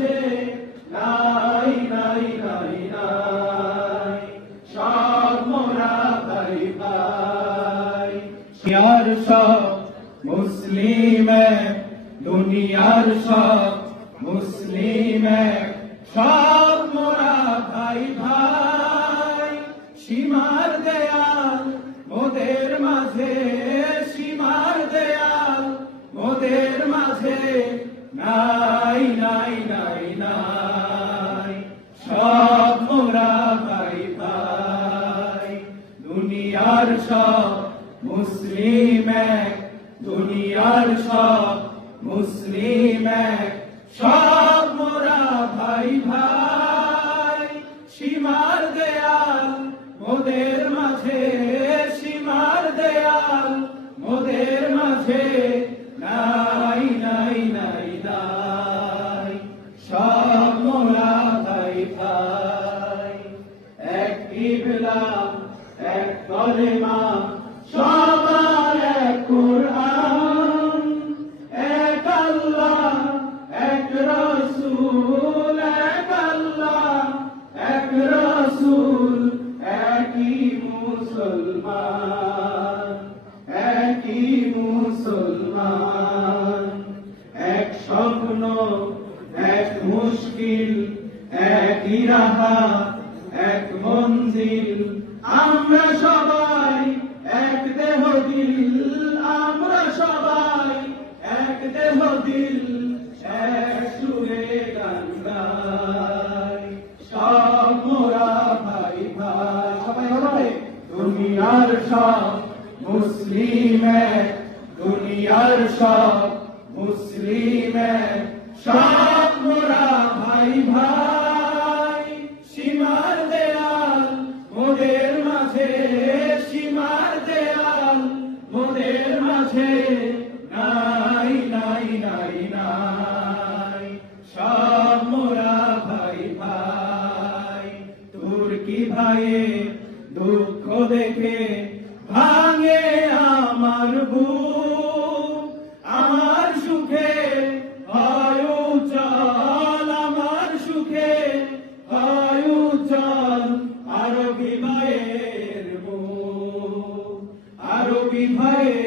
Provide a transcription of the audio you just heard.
মাঝে নাই নাই নাই নাই, সব মোরা ভাই ভাই। দুনিয়ার সব মুসলিম এক, দুনিয়ার সব মুসলিম এক, সব মোরা ভাই ভাই। সীমার দেয়াল মোদের মাঝে, সীমার দেয়াল মোদের মাঝে নাই নাই নাই নাই, সব মোরা ভাই ভাই। দুনিয়ার সব মুসলিম এক, দুনিয়ার সব মুসলিম এক, সব মোরা ভাই ভাই। সীমার দেয়াল মোদের মাঝে, সীমার দেয়াল মোদের মাঝে নাই নাই নাই নাই, সব মোরা ভাই ভাই। এক কিবলা এক কলেমা সবার এক কুরআন, এক আল্লাহ এক রাসূল, এক আল্লাহ এক রাসূল, একই মুসলমান, একই মুসলমান। এক স্বপ্ন এক মুশকিল, একই রাহা এক মঞ্জিল, আমরা সবাই এক দেহ দিল, আমরা সবাই এক দেহ দিল, এক সুরে গান গাই, সব মোরা ভাই ভাই। সবাই হবে দুনিয়ার সব মুসলিম এক, দুনিয়ার সব মুসলিম এক, সব মোরা ভাই ভাই। সীমার দেয়াল মোদের মাঝে, সীমার দেয়াল মোদের মাঝে নাই নাই নাই নাই, সব মোরা ভাই ভাই। তুর্কি ভাইয়ে দুঃখ দেখে ভাঙে আমার বুক, আমার সুখে হয় উজ্জ্বল, আমার সুখে হয় উজ্জ্বল আরবি ভাইয়ের মুখ, আরবি ভাইয়ের